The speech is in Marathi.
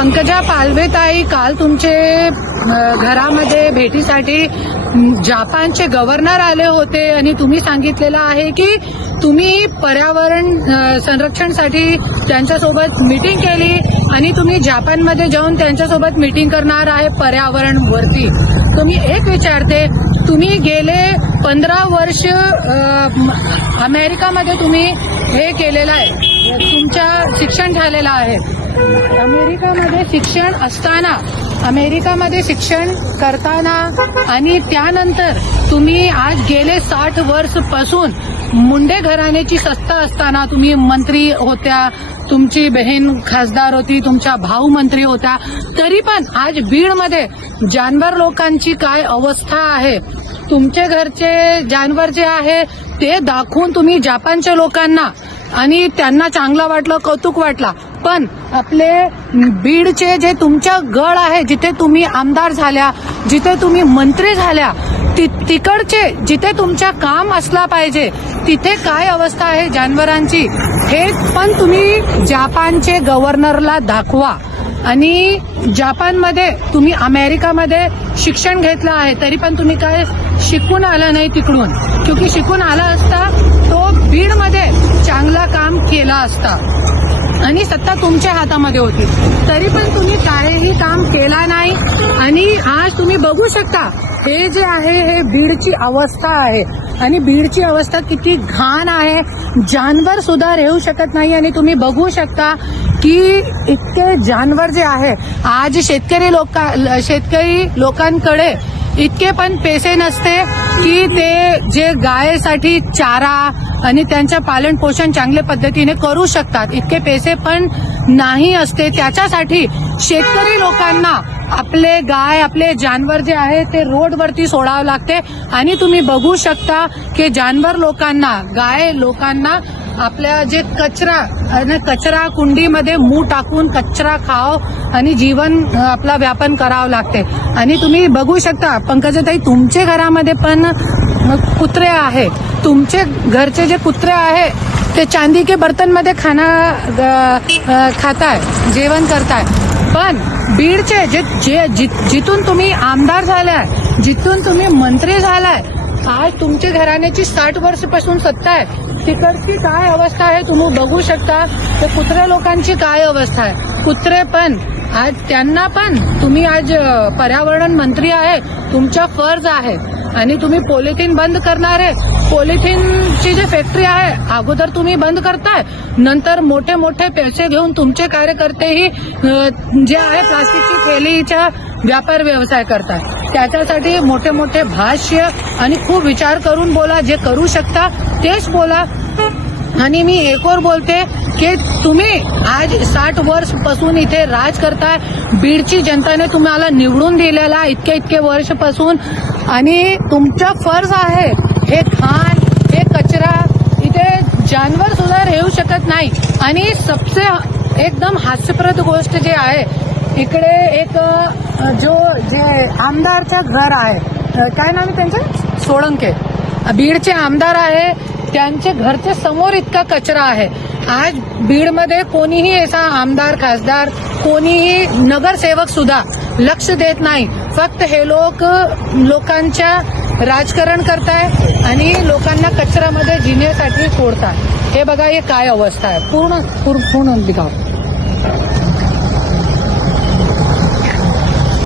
पंकजा पालवेताई काल तुमचे घरामध्ये भेटीसाठी जापानचे गव्हर्नर आले होते आणि तुम्ही सांगितलेलं आहे की तुम्ही पर्यावरण संरक्षणसाठी त्यांच्यासोबत मीटिंग केली आणि तुम्ही जापानमध्ये जाऊन त्यांच्यासोबत मीटिंग करणार आहे पर्यावरणवरती. तुम्ही एक विचारते तुम्ही गेले पंधरा वर्ष अमेरिकामध्ये तुम्ही हे केलेलं आहे. तुमच्या शिक्षण झालेलं आहे. अमेरिकामध्ये शिक्षण असताना अमेरिकामध्ये शिक्षण करताना आणि त्यानंतर तुम्ही आज गेले साठ वर्षपासून मुंडे घराण्याची सत्ता असताना तुम्ही मंत्री होत्या तुमची बहीण खासदार होती तुमच्या भाऊ मंत्री होत्या तरी पण आज बीडमध्ये जानवर लोकांची काय अवस्था आहे? तुमचे घरचे जानवर जे आहे ते दाखवून तुम्ही जापानच्या लोकांना आणि त्यांना चांगलं वाटलं कौतुक वाटला. पण आपले बीडचे जे तुमच्या गड आहे जिथे तुम्ही आमदार झाल्या जिथे तुम्ही मंत्री झाल्या ति- तिकडचे जिथे तुमच्या काम असला पाहिजे तिथे काय अवस्था आहे जानवरांची हे पण तुम्ही जापानचे गव्हर्नरला दाखवा. आणि जापानमध्ये तुम्ही अमेरिकामध्ये शिक्षण घेतलं आहे तरी पण तुम्ही काय शिकून आला नाही तिकडून. क्योंकि शिकून आला असता बीडमध्ये चांगला काम केला असता. आणि सत्ता तुमच्या हातामध्ये होती. तरी पण तुम्ही काहीही काम केला नाही. आणि आज तुम्ही बघू शकता हे जे आहे हे बीडची अवस्था आहे. आणि बीडची अवस्था किती घाण आहे. जानवर सुद्धा राहू शकत नाही. आणि तुम्ही बघू शकता की इतके जानवर जे आहे आज शेतकरी लोक शेतकरी लोकांकडे इतके पण पैसे नसते की ते जे गायसाठी चारा आणि त्यांचं पालन पोषण चांगल्या पद्धतीने करू शकतात. इतके पैसे पण नाही असते. त्याच्यासाठी शेतकरी लोकांना आपले गाय आपले जानवर जे आहे ते रोडवरती सोडावं लागते. आणि तुम्ही बघू शकता की जानवर लोकांना गाय लोकांना आपल्या जे कचरा आणि कचरा कुंडीमध्ये मूठ टाकून कचरा खाव आणि जीवन आपला व्यापन करावं लागते. आणि तुम्ही बघू शकता पंकजाताई तुमच्या घरामध्ये पण कुत्रे आहे. तुमचे घरचे जे कुत्रे आहे ते चांदी के बर्तनमध्ये खाना खाताय जेवण करताय. पण बीडचे जे जे जिथून तुम्ही आमदार झालाय जिथून तुम्ही मंत्री झालाय आज तुमच्या घराण्याची साठ वर्षपासून सत्ता आहे. तिकडची काय अवस्था आहे तुम्ही बघू शकता. तर कुत्रे लोकांची काय अवस्था आहे. कुत्रे पण. आज त्यांना पण तुम्ही आज पर्यावरण मंत्री आहे. तुमचा फर्ज आहे. आणि तुम्ही पॉलिथिन बंद करणार. आहे पॉलिथिनची जी फॅक्टरी आहे अगोदर तुम्ही बंद करताय. नंतर मोठे मोठे पैसे घेऊन तुमचे कार्यकर्तेही जे आहे प्लास्टिकची थैलीचा व्यापार व्यवसाय करतात. त्याच्यासाठी मोठे मोठे भाष्य आणि खूप विचार करून बोला जे करू शकता तेच बोला. आणि मी एक और बोलते की तुम्ही आज साठ वर्षपासून इथे राज करताय. बीडची जनताने तुम्हाला निवडून दिलेला इतके इतके वर्षपासून आणि तुमचा फर्ज आहे हे खाण हे कचरा इथे जानवर सुद्धा राहू शकत नाही. आणि सबसे एकदम हास्यप्रद गोष्ट जे आहे इकडे एक जो जे आमदारचं घर आहे काय नाव आहे त्यांचं? सोळंके. बीडचे आमदार आहे त्यांचे घरच्या समोर इतका कचरा आहे. आज बीडमध्ये कोणीही असा आमदार खासदार कोणीही नगरसेवक सुद्धा लक्ष देत नाही. फक्त हे लोक लोकांच्या राजकारण करताय आणि लोकांना कचऱ्यामध्ये जिण्यासाठी सोडतात हे बघा हे काय अवस्था आहे. पूर्ण पूर्ण पूर्ण